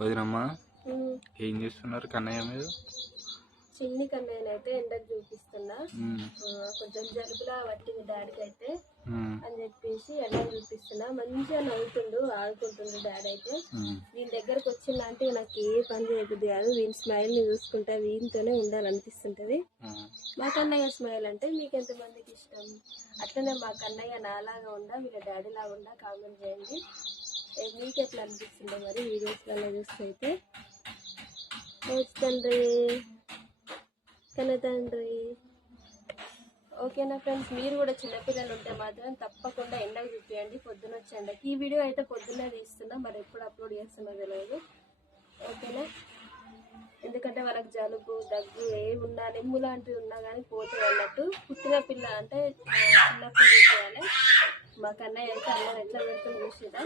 వదినమ్మా ఏం చేస్తున్నారు కన్నయ్య మీద? చిన్ని కన్నయ్యనైతే ఎండకు చూపిస్తున్నా. కొంచెం జలుబులా పట్టింది డాడీకి అయితే అని చెప్పేసి ఎండకు చూపిస్తున్నా. మంచిగా నవ్వుతుండు, ఆడుకుంటుండు డాడీ అయితే. వీని దగ్గరకు వచ్చిందంటే నాకు ఏ పని చేయబుద్ది కాదు. వీని స్మైల్ ని చూసుకుంటా వీనితోనే ఉండాలనిపిస్తుంటది. మా కన్నయ్య స్మైల్ అంటే మీకు ఎంతమందికి ఇష్టం? అట్లనే మా కన్నయ్య నాలాగా ఉందా వీళ్ళ డాడీ లాగా ఉందా కామెంట్ చేయండి. మీకు ఎట్లా అనిపిస్తుందో మరి వీడియోస్లలో చూస్తే. తండ్రి కన్న తండ్రి. ఓకేనా ఫ్రెండ్స్, మీరు కూడా చిన్నపిల్లలు ఉంటే మాత్రం తప్పకుండా ఎండకు చూపించండి. పొద్దున వచ్చి ఎండకి. ఈ వీడియో అయితే పొద్దున్నే తీస్తున్నా, మరి ఎప్పుడు అప్లోడ్ చేస్తున్నా తెలియదు. ఓకేనా, ఎందుకంటే వాళ్ళకి జలుబు దగ్గు ఏమున్నా నిమ్ము లాంటివి ఉన్నా కానీ పోతాయి అన్నట్టు. పుట్టిన పిల్ల అంటే చిన్నప్పుడు చూసేయాలి. మా కన్నయ్య అయితే అల్లరి ఎట్లా పెడుతుంది చూసేదా.